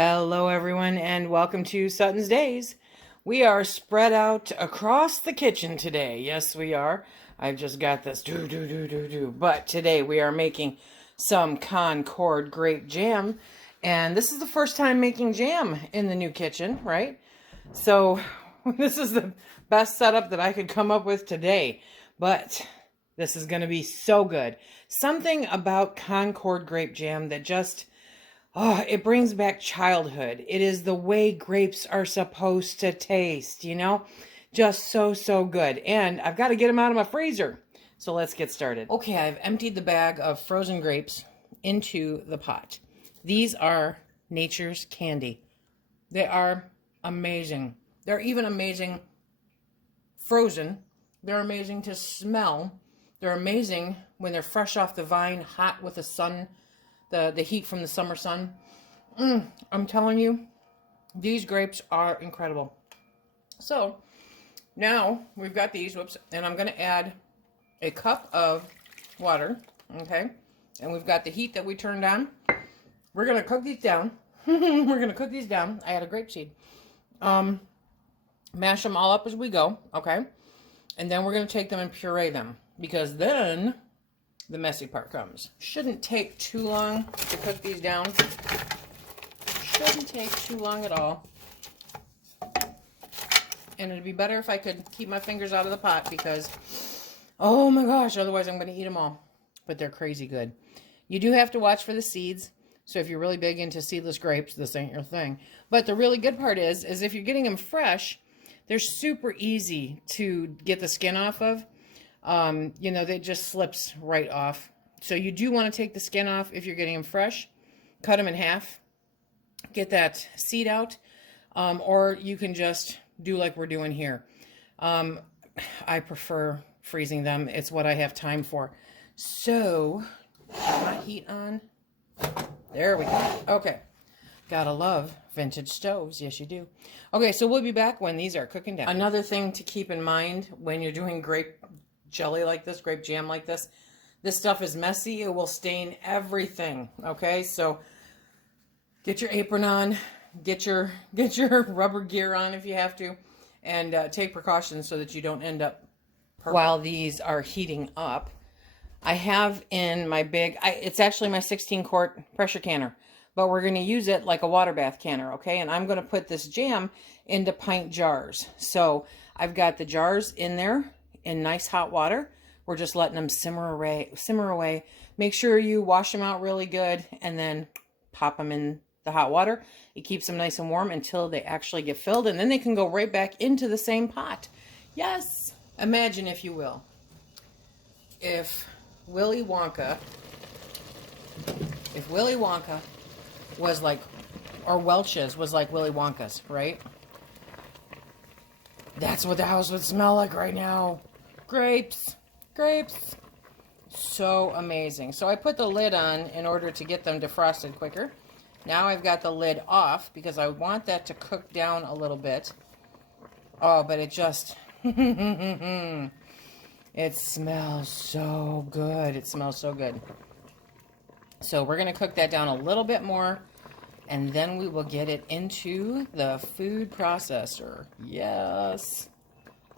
Hello everyone and welcome to SuttonsDaze. We are spread out across the kitchen today. Yes, we are. I've just got this But today we are making some Concord Grape jam. And this is the first time making jam in the new kitchen, right? So this is the best setup that I could come up with today. But this is going to be so good. Something about Concord Grape jam that just... oh, it brings back childhood. It is the way grapes are supposed to taste, you know? Just so good. And I've got to get them out of my freezer. So let's get started. Okay, I've emptied the bag of frozen grapes into the pot. These are nature's candy. They are amazing. They're even amazing frozen. They're amazing to smell. They're amazing when they're fresh off the vine, hot with the sun. The heat from the summer sun. I'm telling you, these grapes are incredible. So now we've got these, and I'm going to add a cup of water, okay? And we've got the heat that we turned on. We're going to cook these down. We're going to cook these down. I had a grape seed. Mash them all up as we go, okay? And then we're going to take them and puree them, because then the messy part comes. Shouldn't take too long to cook these down. Shouldn't take too long at all. And it'd be better if I could keep my fingers out of the pot because, oh my gosh, otherwise I'm going to eat them all. But they're crazy good. You do have to watch for the seeds. So if you're really big into seedless grapes, this ain't your thing. But the really good part is if you're getting them fresh, they're super easy to get the skin off of. You know, they just slips right off. So you do want to take the skin off if you're getting them fresh. Cut them in half. Get that seed out. Or you can just do like we're doing here. I prefer freezing them. It's what I have time for. So, put my heat on. There we go. Okay. Gotta love vintage stoves. Yes, you do. Okay, so we'll be back when these are cooking down. Another thing to keep in mind when you're doing grape jelly like this, grape jam like this stuff is messy. It will stain everything. Okay, so get your apron on, get your rubber gear on if you have to, and take precautions so that you don't end up purple. While these are heating up, I have in my big, it's actually my 16-quart pressure canner, but we're going to use it like a water bath canner, okay? And I'm going to put this jam into pint jars. So I've got the jars in there in nice hot water. We're just letting them simmer away. Make sure you wash them out really good and then pop them in the hot water. It keeps them nice and warm until they actually get filled, and then they can go right back into the same pot. Yes! Imagine, if you will, if Willy Wonka was like, or Welch's was like Willy Wonka's, right? That's what the house would smell like right now. Grapes. So amazing. So I put the lid on in order to get them defrosted quicker. Now I've got the lid off because I want that to cook down a little bit. Oh, but it just, it smells so good. It smells so good. So we're going to cook that down a little bit more, and then we will get it into the food processor. Yes.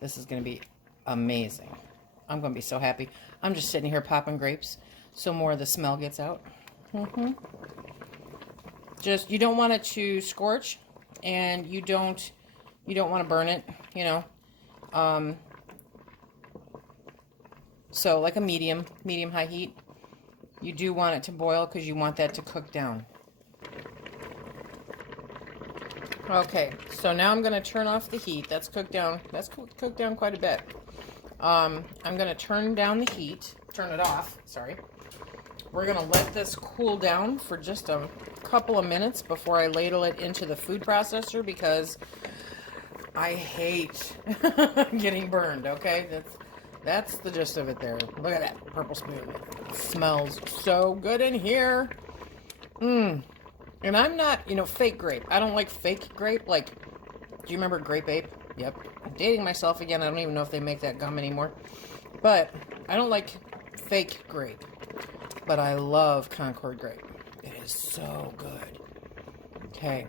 This is going to be amazing. I'm going to be so happy. I'm just sitting here popping grapes so more of the smell gets out. Just, you don't want it to scorch, and you don't want to burn it, you know. So like a medium high heat. You do want it to boil because you want that to cook down. Okay, so now I'm going to turn off the heat. That's cooked down. That's cooked down quite a bit. I'm going to turn down the heat. Turn it off. Sorry. We're going to let this cool down for just a couple of minutes before I ladle it into the food processor because I hate getting burned. Okay, that's the gist of it there. Look at that purple spoon. It smells so good in here. And I'm not, fake grape. I don't like fake grape. Like, do you remember Grape Ape? Yep. I'm dating myself again. I don't even know if they make that gum anymore. But I don't like fake grape. But I love Concord Grape. It is so good. Okay.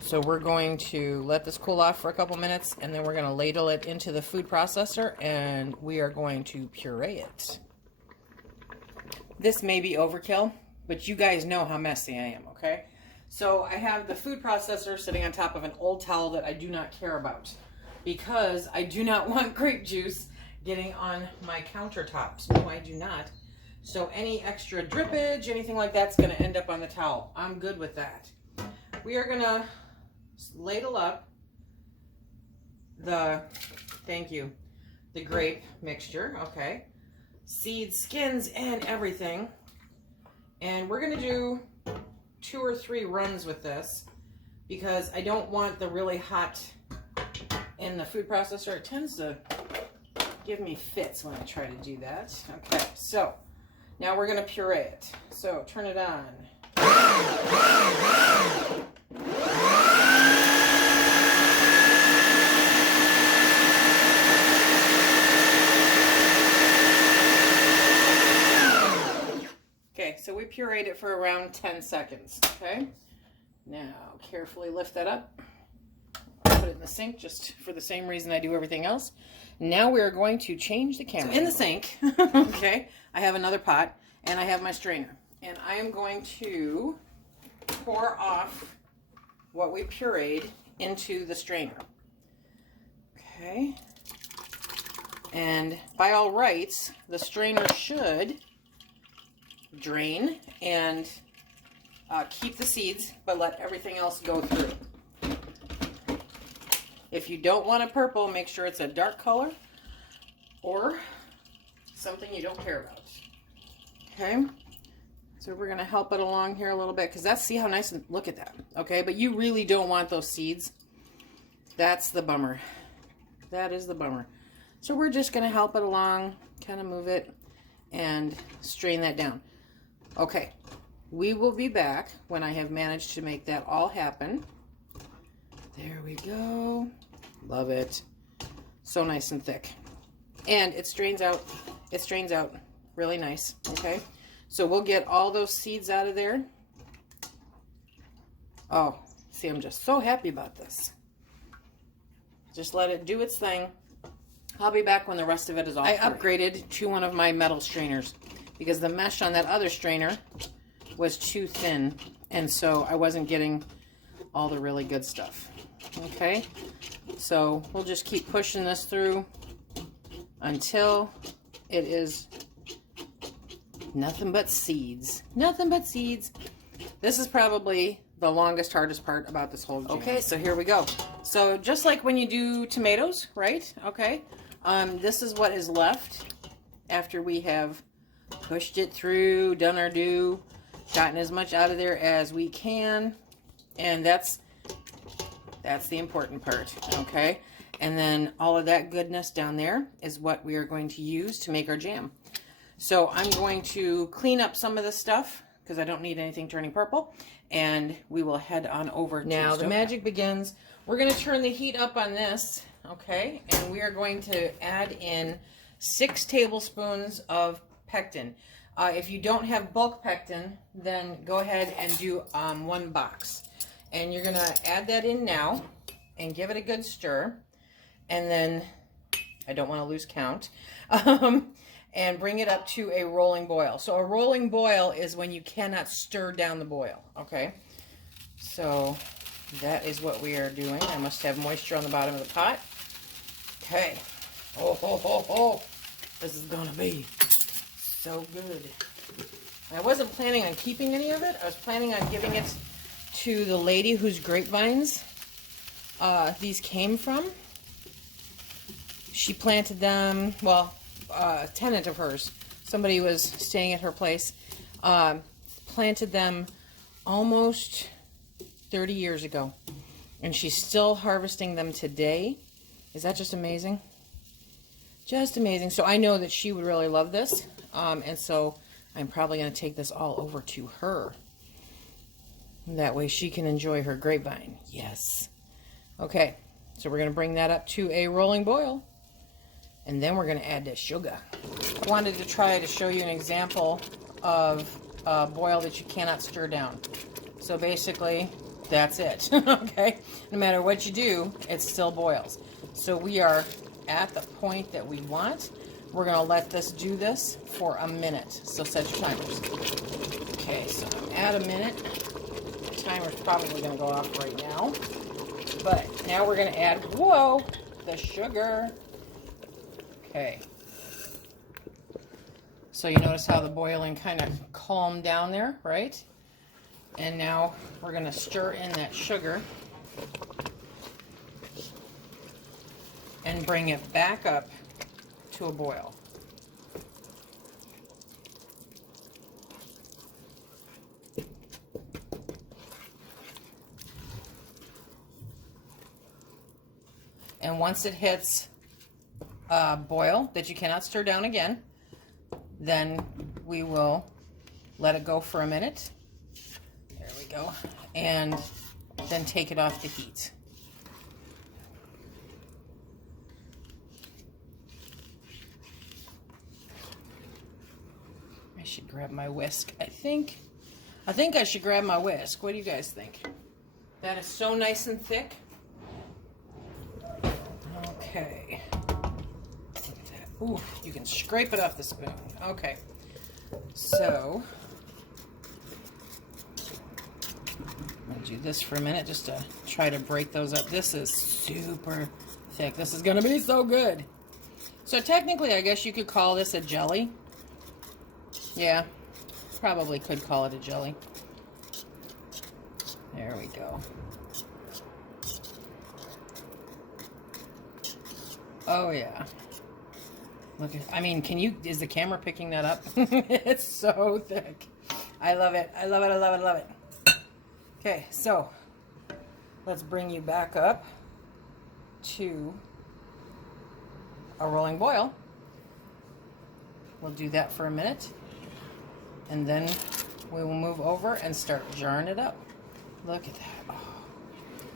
So we're going to let this cool off for a couple minutes, and then we're going to ladle it into the food processor, and we are going to puree it. This may be overkill, but you guys know how messy I am, okay? So I have the food processor sitting on top of an old towel that I do not care about because I do not want grape juice getting on my countertops. No, I do not. So any extra drippage, anything like that's going to end up on the towel. I'm good with that. We are going to ladle up the, the grape mixture, okay? Seeds, skins, and everything. And we're going to do 2 or 3 runs with this because I don't want the really hot in the food processor. It tends to give me fits when I try to do that. Okay, so now we're going to puree it. So turn it on. Okay, so we pureed it for around 10 seconds, okay? Now, carefully lift that up. Put it in the sink just for the same reason I do everything else. Now we're going to change the camera. So in the sink, okay, I have another pot, and I have my strainer. And I am going to pour off what we pureed into the strainer. Okay. And by all rights, the strainer should drain and keep the seeds, but let everything else go through. If you don't want a purple, make sure it's a dark color or something you don't care about. Okay, so we're going to help it along here a little bit because see how nice, and look at that. Okay, but you really don't want those seeds. That's the bummer. That is the bummer. So we're just going to help it along, kind of move it and strain that down. Okay, we will be back when I have managed to make that all happen. There we go. Love it. So nice and thick. And it strains out really nice, okay? So we'll get all those seeds out of there. Oh, see, I'm just so happy about this. Just let it do its thing. I'll be back when the rest of it is all I upgraded to one of my metal strainers because the mesh on that other strainer was too thin, and so I wasn't getting all the really good stuff. Okay, so we'll just keep pushing this through until it is nothing but seeds. Nothing but seeds. This is probably the longest, hardest part about this whole jam. Okay, so here we go. So just like when you do tomatoes, right? Okay, this is what is left after we have pushed it through, done our due, gotten as much out of there as we can, and that's the important part, okay? And then all of that goodness down there is what we are going to use to make our jam. So I'm going to clean up some of this stuff because I don't need anything turning purple, and we will head on over to now the magic begins. We're going to turn the heat up on this, okay? And we are going to add in 6 tablespoons of pectin. If you don't have bulk pectin, then go ahead and do 1 box. And you're going to add that in now and give it a good stir. And then, I don't want to lose count, and bring it up to a rolling boil. So a rolling boil is when you cannot stir down the boil, okay? So that is what we are doing. I must have moisture on the bottom of the pot. Okay. Oh, ho, ho, ho. This is going to be so good. I wasn't planning on keeping any of it. I was planning on giving it to the lady whose grapevines these came from. She planted them, well, a tenant of hers, somebody was staying at her place, planted them almost 30 years ago. And she's still harvesting them today. Is that just amazing? Just amazing. So I know that she would really love this. And so I'm probably going to take this all over to her. That way she can enjoy her grapevine. Yes. Okay. So we're going to bring that up to a rolling boil. And then we're going to add the sugar. I wanted to try to show you an example of a boil that you cannot stir down. So basically, that's it. Okay? No matter what you do, it still boils. So we are at the point that we want. We're going to let this do this for a minute. So set your timers. Okay, so I'm at a minute. The timer's probably going to go off right now. But now we're going to add, whoa, the sugar. Okay. So you notice how the boiling kind of calmed down there, right? And now we're going to stir in that sugar and bring it back up to a boil. And once it hits a boil that you cannot stir down again, then we will let it go for a minute. There we go. And then take it off the heat. I should grab my whisk. I think I should grab my whisk. What do you guys think? That is so nice and thick. Okay. Look at that. Ooh, you can scrape it off the spoon. Okay. So, I'm going to do this for a minute just to try to break those up. This is super thick. This is going to be so good. So technically, I guess you could call this a jelly. Yeah, probably could call it a jelly. There we go. Oh yeah. Look at, I mean, is the camera picking that up? It's so thick. I love it. I love it. I love it. I love it. Okay, so let's bring you back up to a rolling boil. We'll do that for a minute. And then we will move over and start jarring it up. Look at that. Oh.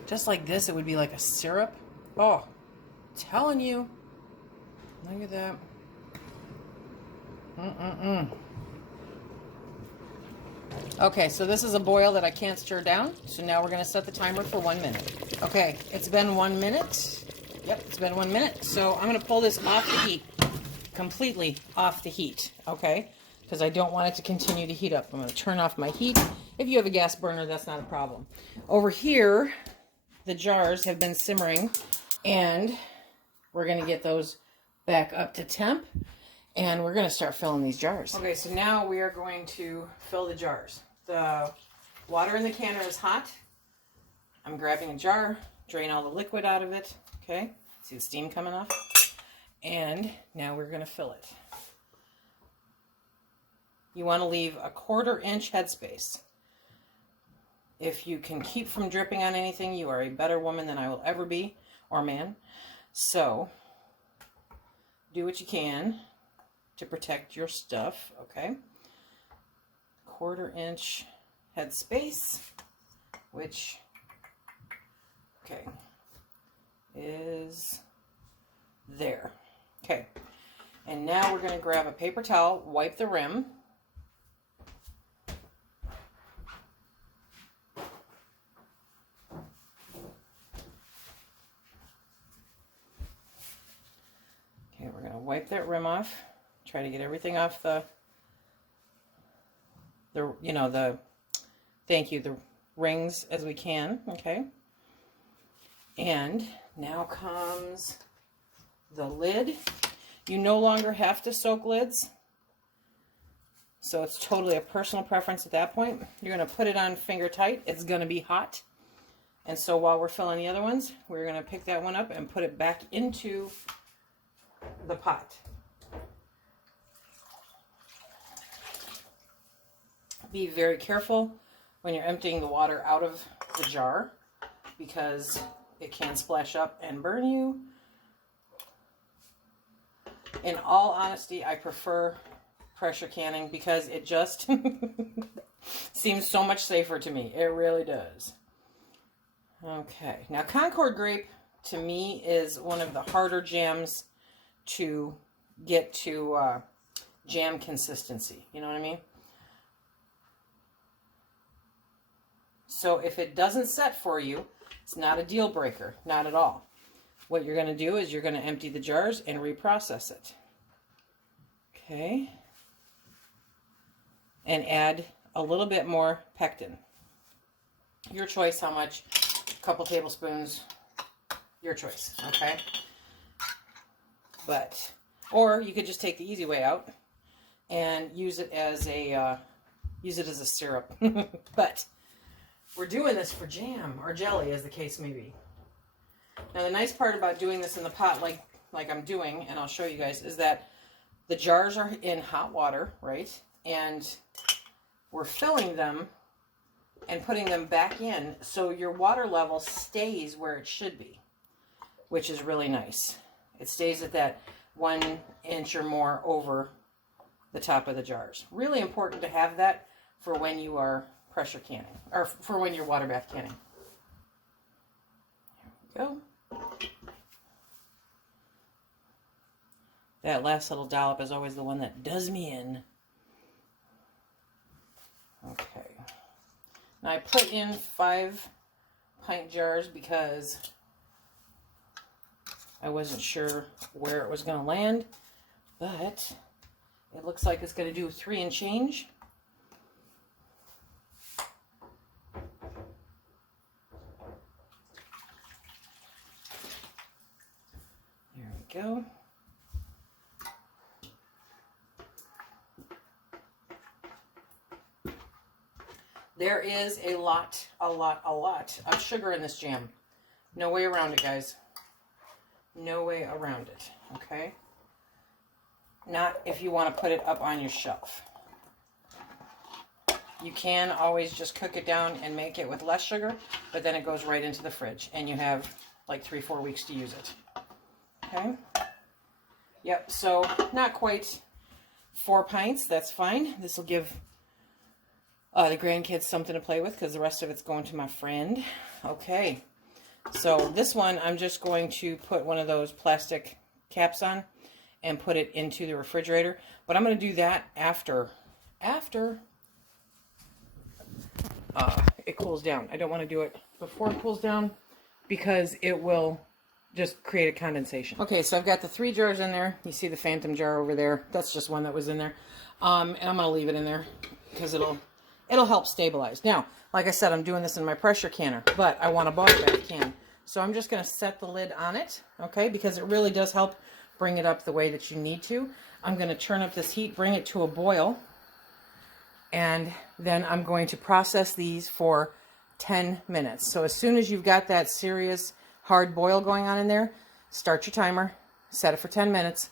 Just like this, it would be like a syrup. Oh, telling you. Look at that. Okay, so this is a boil that I can't stir down. So now we're going to set the timer for 1 minute. Okay, it's been 1 minute. Yep, it's been 1 minute. So I'm going to pull this off the heat. Completely off the heat. Okay? Because I don't want it to continue to heat up. I'm going to turn off my heat. If you have a gas burner, that's not a problem. Over here, the jars have been simmering, and we're going to get those back up to temp, and we're going to start filling these jars. Okay, so now we are going to fill the jars. The water in the canner is hot. I'm grabbing a jar, drain all the liquid out of it. Okay, see the steam coming off? And now we're going to fill it. You want to leave a 1/4 inch headspace. If you can keep from dripping on anything, you are a better woman than I will ever be, or man. So, do what you can to protect your stuff, okay? 1/4 inch headspace, which, okay, is there. Okay, and now we're going to grab a paper towel, wipe the rim. Okay, we're going to wipe that rim off. Try to get everything off the rings as we can, okay? And now comes the lid. You no longer have to soak lids, so it's totally a personal preference at that point. You're going to put it on finger tight. It's going to be hot. And so while we're filling the other ones, we're going to pick that one up and put it back into the pot. Be very careful when you're emptying the water out of the jar, because it can splash up and burn you. In all honesty, I prefer pressure canning because it just seems so much safer to me. It really does. Okay, now Concord Grape to me is one of the harder jams to get to jam consistency. You know what I mean? So if it doesn't set for you, it's not a deal breaker, not at all. What you're going to do is you're going to empty the jars and reprocess it. Okay. And add a little bit more pectin. Your choice how much, a couple tablespoons, your choice, okay? But, or you could just take the easy way out and use it as a syrup. But we're doing this for jam or jelly, as the case may be. Now the nice part about doing this in the pot like I'm doing, and I'll show you guys, is that the jars are in hot water, right? And we're filling them and putting them back in, so your water level stays where it should be, which is really nice. It stays at that 1 inch or more over the top of the jars. Really important to have that for when you are pressure canning, or for when you're water bath canning. There we go. That last little dollop is always the one that does me in. Okay. Now I put in 5 pint jars because I wasn't sure where it was going to land, but it looks like it's going to do 3 and change. There we go. There is a lot of sugar in this jam. No way around it, guys. No way around it, okay? Not if you want to put it up on your shelf. You can always just cook it down and make it with less sugar, but then it goes right into the fridge, and you have like 3-4 weeks to use it. Okay? Yep, so not quite 4 pints. That's fine. This will give the grandkids something to play with because the rest of it's going to my friend. Okay. So this one, I'm just going to put one of those plastic caps on and put it into the refrigerator. But I'm going to do that after it cools down. I don't want to do it before it cools down because it will just create a condensation. Okay, so I've got the 3 jars in there. You see the phantom jar over there. That's just one that was in there. And I'm going to leave it in there because it'll help stabilize. Now, like I said, I'm doing this in my pressure canner, but I want a water bath can. So I'm just going to set the lid on it, okay, because it really does help bring it up the way that you need to. I'm going to turn up this heat, bring it to a boil, and then I'm going to process these for 10 minutes. So as soon as you've got that serious hard boil going on in there, start your timer, set it for 10 minutes,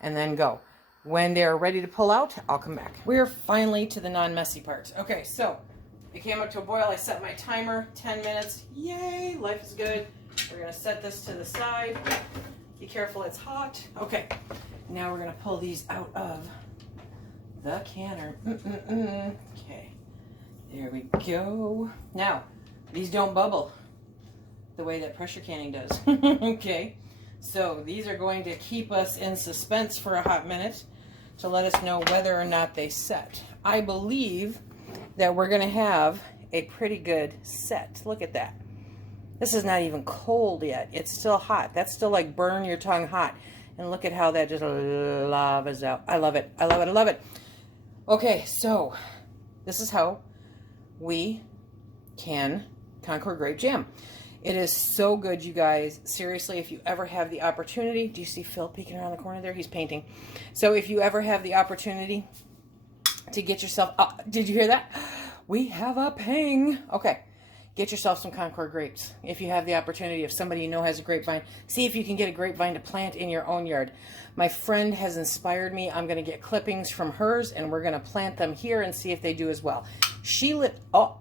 and then go. When they're ready to pull out, I'll come back. We're finally to the non-messy part. Okay, so it came up to a boil. I set my timer, 10 minutes. Yay, life is good. We're going to set this to the side. Be careful, it's hot. Okay, now we're going to pull these out of the canner. Okay, there we go. Now, these don't bubble the way that pressure canning does. Okay, so these are going to keep us in suspense for a hot minute to let us know whether or not they set. I believe that we're going to have a pretty good set. Look at that. This is not even cold yet. It's still hot. That's still like burn your tongue hot. And look at how that just lavas out. I love it. I love it. I love it. Okay, so this is how we can Concord Grape Jam. It is so good, you guys. Seriously, if you ever have the opportunity, do you see Phil peeking around the corner there? He's painting. So if you ever have the opportunity to get yourself, did you hear that? We have a ping. Okay, get yourself some Concord grapes. If you have the opportunity, if somebody you know has a grapevine, see if you can get a grapevine to plant in your own yard. My friend has inspired me. I'm going to get clippings from hers, and we're going to plant them here and see if they do as well.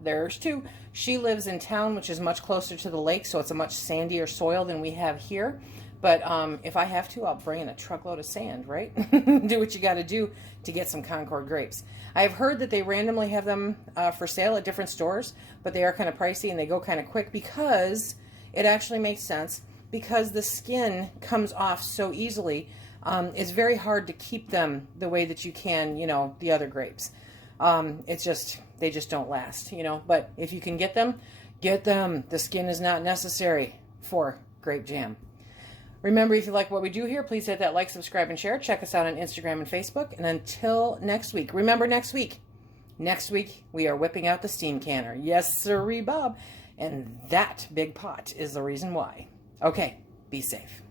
There's 2. She lives in town, which is much closer to the lake, so it's a much sandier soil than we have here. But if I have to, I'll bring in a truckload of sand, right? Do what you got to do to get some Concord grapes. I've heard that they randomly have them for sale at different stores, but they are kind of pricey and they go kind of quick because it actually makes sense. Because the skin comes off so easily, it's very hard to keep them the way that you can, you know, the other grapes. It's just, They just don't last, you know. But if you can get them, get them. The skin is not necessary for grape jam. Remember, if you like what we do here, please hit that like, subscribe, and share. Check us out on Instagram and Facebook. And until next week, remember next week we are whipping out the steam canner. Yes, sirree, Bob. And that big pot is the reason why. Okay, be safe.